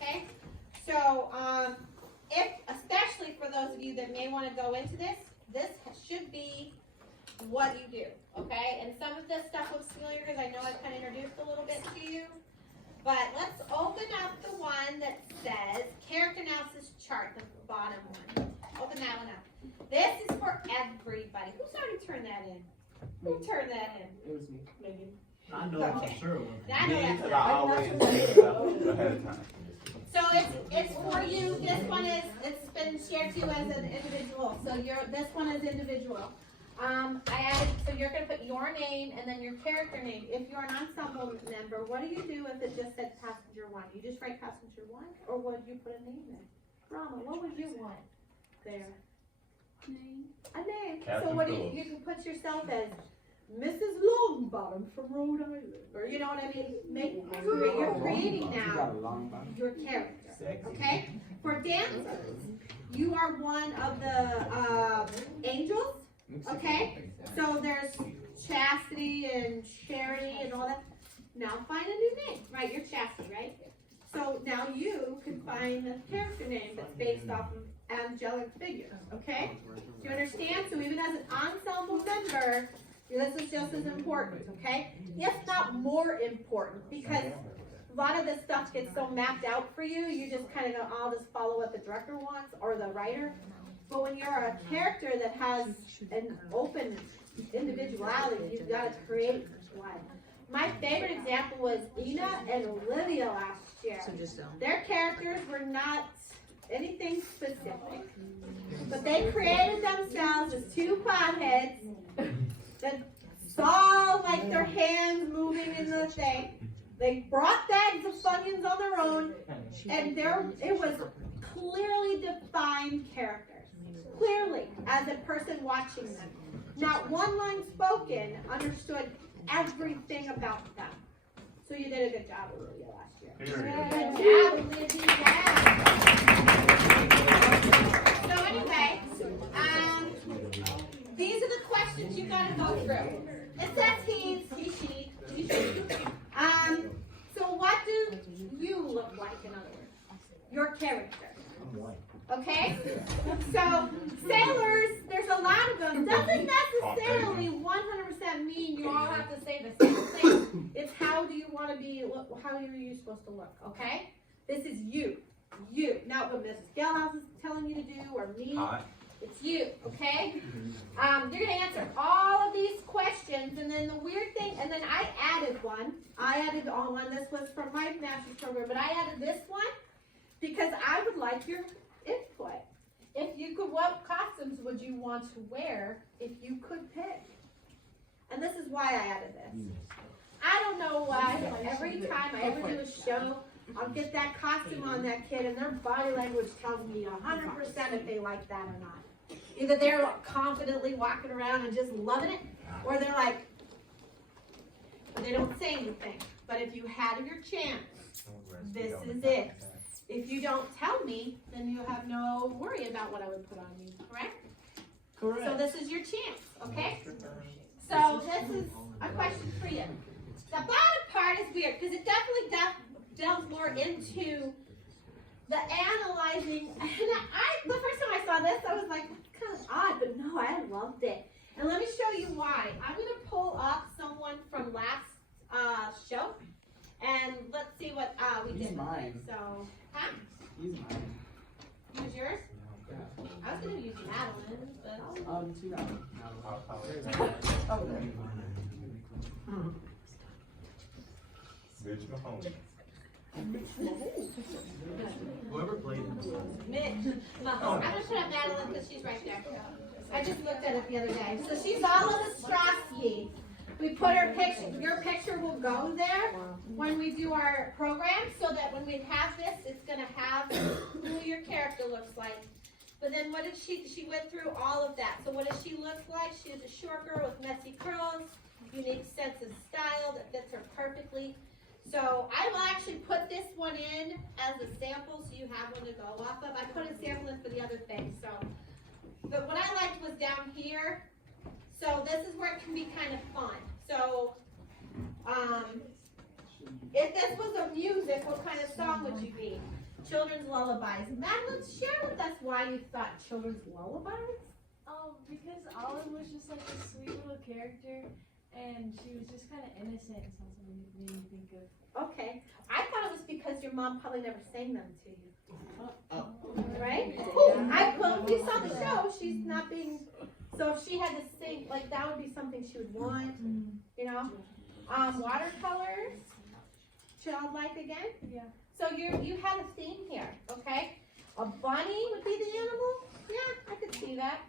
okay? So, especially for those of you that may want to go into this should be what you do, okay? And some of this stuff looks familiar because I know I kind of introduced a little bit to you. But let's open up the one that says character analysis chart, the bottom one. Open that one up. This is for everybody. Who's already turned that in? Who turned that in? It was me. Megan. I know Okay. for sure it was. I know that's Because not. I always ahead of time. So it's for you. This one is, it's been shared to you as an individual. So this one is individual. I added, so you're going to put your name and then your character name. If you're an ensemble member, what do you do if it just said passenger one? You just write passenger one, or would you put a name in? Rama, what would you want there? Name. A name. Captain So what do Phillips. you can put yourself as Mrs. Longbottom from Rhode Island, or you know what I mean? You're creating now your character. Okay. For dancers, you are one of the angels. Okay, so there's Chastity and Charity and all that. Now find a new name, right? You're Chastity, right? So now you can find a character name that's based off of angelic figures, okay? Do you understand? So even as an ensemble member, this is just as important, okay? If not more important, because a lot of this stuff gets so mapped out for you, you just kind of go, I'll just follow what the director wants or the writer. But when you're a character that has an open individuality, you've got to create one. My favorite example was Ina and Olivia last year. Their characters were not anything specific, but they created themselves as two potheads that saw like their hands moving in the thing. They brought bags of Funyuns on their own, and it was clearly defined characters. Clearly, as a person watching them. Not one line spoken understood everything about them. So you did a good job, Olivia, last year. Good job, Olivia. So anyway, these are the questions you got to go through. It says he, she. So what do you look like, in other words? Your character. Okay? So, sailors, there's a lot of them. Doesn't necessarily 100% mean you all have to say the same thing. It's how do you want to be, how are you supposed to look, okay? This is you. You. Not what Mrs. Gellhouse is telling you to do, or me. It's you, okay? You're going to answer all of these questions, and then the weird thing, and then I added one. I added all one. This was from my master's program, but I added this one because I would like your input. If you could, what costumes would you want to wear if you could pick? And this is why I added this. I don't know why, but every time I ever do a show, I'll get that costume on that kid, and their body language tells me 100% if they like that or not. Either they're confidently walking around and just loving it, or they're like, but they don't say anything. But if you had your chance, this is it. If you don't tell me, then you have no worry about what I would put on you, correct? Correct. So this is your chance, okay? So this is a question for you. The bottom part is weird because it definitely delves more into the analyzing. And the first time I saw this, I was like, that's kind of odd, but no, I loved it. And let me show you why. I'm going to pull up someone from last show, and let's see what we did. Mine. So, huh? He's mine. Who's yours? Yeah. I was going to use Madeline, but... See that one. Oh, Mitch Mahoney. Whoever played it. Mitch. I'm going to put up Madeline because she's right there. I just looked at it the other day. So she's all of Ostrowski. We put her picture, your picture will go there when we do our program, so that when we have this, it's going to have who your character looks like. But then what did she went through all of that. So what does she look like? She's a short girl with messy curls, unique sense of style that fits her perfectly. So I will actually put this one in as a sample so you have one to go off of. I put a sample in for the other thing. So, but what I liked was down here. So this is where it can be kind of fun. So If this was a music, what kind of song would you be? Children's lullabies. Madeline, share with us why you thought children's lullabies? Because Olive was just like a sweet little character, and she was just kind of innocent, and so that's what it made me think of. Okay. I thought it was because your mom probably never sang them to you. Right? Well, we saw the show. She's not being. So if she had to sing, like that would be something she would want. You know. Watercolors. Childlike again. Yeah. So you had a theme here, okay? A bunny would be the animal. Yeah, I could see that.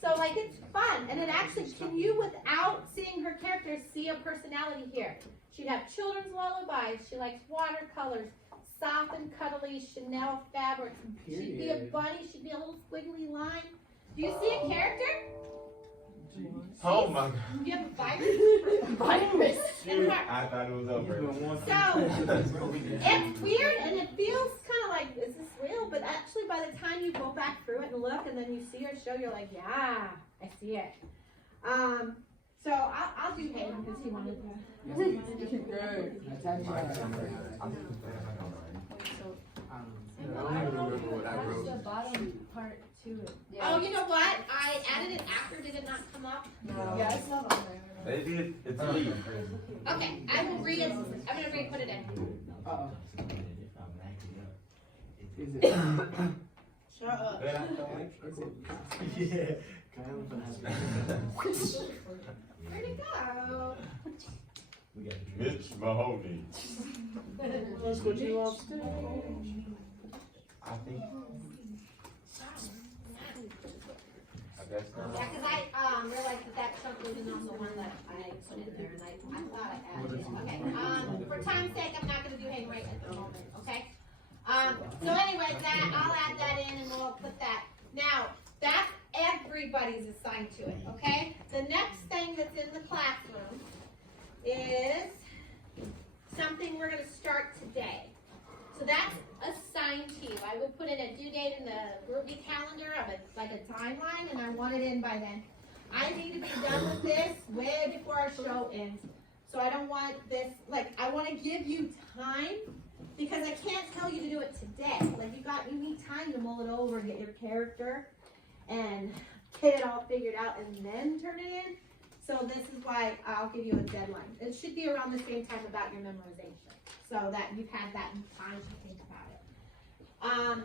So like it's fun, and it actually can you without seeing her character see a personality here. She'd have children's lullabies. She likes watercolors, soft and cuddly Chanel fabrics. She'd be a bunny. She'd be a little squiggly line. Do you see a character? Oh my God. You have a virus? Virus. I thought it was over. So it's weird, and it feels kind of like, is this real? But actually, by the time you go back through it and look, and then you see her show, you're like, yeah, I see it. So I'll do Hayden because he wanted to. I don't know if the bottom part to it. Oh, you know what? I added it after. Did it not come up? No. Yeah, it's not on there. It did. It's me. Okay, I will read it. I'm gonna re-put it in. Is it? Shut up. Yeah. Where'd it go? Mitch Mahoney. That's what you lost too. I think. I guess not. Yeah, because I realized that chunk wasn't on the one that I put in there, and I thought I added it. Okay. For time's sake, I'm not gonna do Hayden right at the moment. Okay. So anyway, that I'll add that in, and we'll put that. Now that's everybody's assigned to it. Okay. The next thing that's in the classroom is something we're gonna start today. So that's assigned to you. I would put in a due date in the group calendar of it, like a timeline, and I want it in by then. I need to be done with this way before our show ends. So I don't want this, like, I want to give you time, because I can't tell you to do it today. Like, you need time to mull it over, get your character, and get it all figured out, and then turn it in. So this is why I'll give you a deadline. It should be around the same time about your memorization, so that you've had that time to think about it.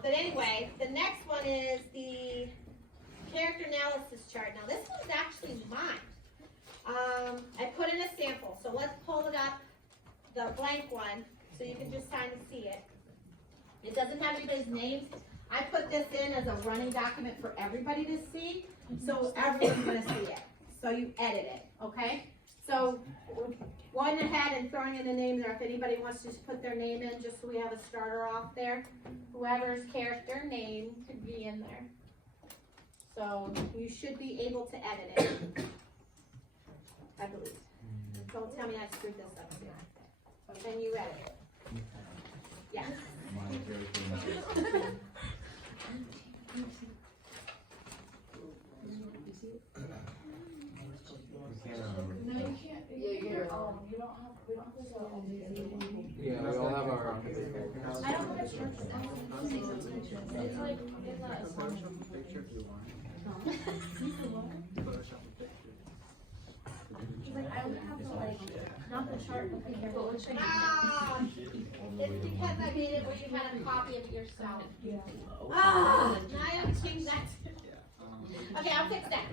But anyway, the next one is the character analysis chart. Now this one's actually mine. I put in a sample, so let's pull it up, the blank one, so you can just kind of see it. It doesn't have anybody's names. I put this in as a running document for everybody to see, so everyone's gonna see it. So you edit it, okay? So going ahead and throwing in a name there, if anybody wants to just put their name in, just so we have a starter off there. Whoever's character name could be in there. So you should be able to edit it, I believe. Don't tell me I screwed this up here. Then you edit it. Yes. No, you can't. You don't have. We don't have to go on these. Yeah, we all have our. I don't have a church. It's like in that assignment. Like I would have to like not the chart, but the but which thing? It's because I made it where you had a copy of it yourself. Yeah. Now I have to change that. Okay, I'll fix that.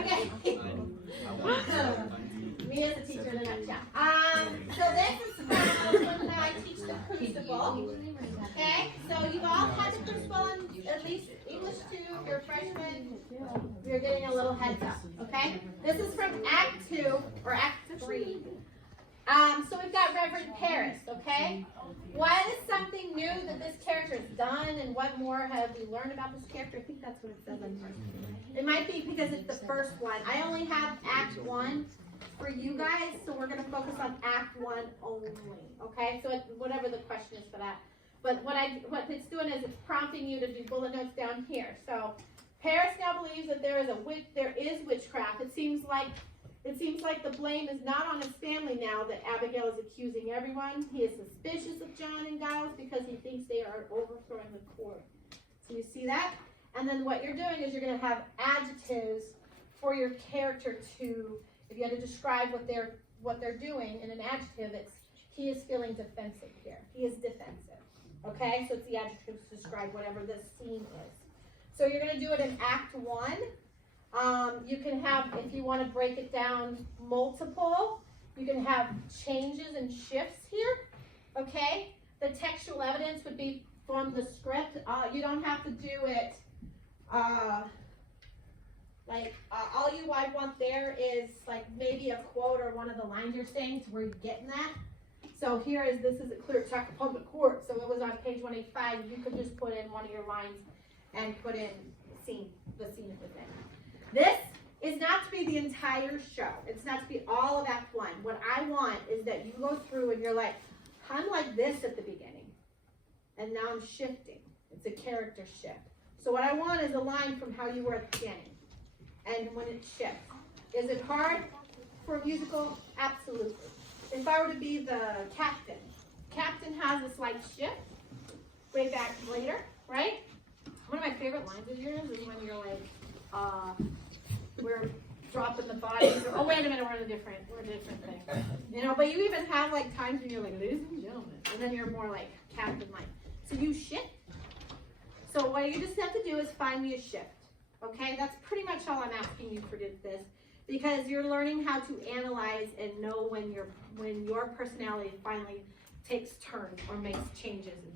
Okay. Me as a teacher in a nutshell. So this is when I teach the crucible. Okay, so you've all had the crucible in at least English 2, you're freshmen, you're getting a little heads up, okay? This is from Act 2, or Act 3. So we've got Reverend Paris, okay? What is something new that this character has done, and what more have we learned about this character? I think that's what it says on first. It might be because it's the first one. I only have Act 1 for you guys, so we're going to focus on Act 1 only, okay? So whatever the question is for that. But what it's doing is it's prompting you to do bullet notes down here. So Paris now believes that there is witchcraft. It seems like It seems like the blame is not on his family now that Abigail is accusing everyone. He is suspicious of John and Giles because he thinks they are overthrowing the court. So you see that? And then what you're doing is you're going to have adjectives for your character to, if you had to describe what they're doing in an adjective, it's he is feeling defensive here. He is defensive. Okay? So it's the adjectives to describe whatever this scene is. So you're going to do it in Act 1. You can have, if you want to break it down multiple, you can have changes and shifts here. Okay? The textual evidence would be from the script. You don't have to do it all I want there is like maybe a quote or one of the lines you're saying to where you're getting that. So here is, this is a clear check of public court. So it was on page 185. You could just put in one of your lines and put in the scene it was in. This is not to be the entire show. It's not to be all of Act 1. What I want is that you go through and you're like, I'm like this at the beginning. And now I'm shifting. It's a character shift. So what I want is a line from how you were at the beginning. And when it shifts. Is it hard for a musical? Absolutely. If I were to be the captain has a slight shift way back later, right? One of my favorite lines of yours is when you're like, we're dropping the bodies. Oh, wait a minute, we're in a different thing. You know, but you even have like times when you're like, ladies and gentlemen, and then you're more like captain-like. So you shift. So what you just have to do is find me a shift. Okay, that's pretty much all I'm asking you for this, because you're learning how to analyze and know when your personality finally takes turns or makes changes and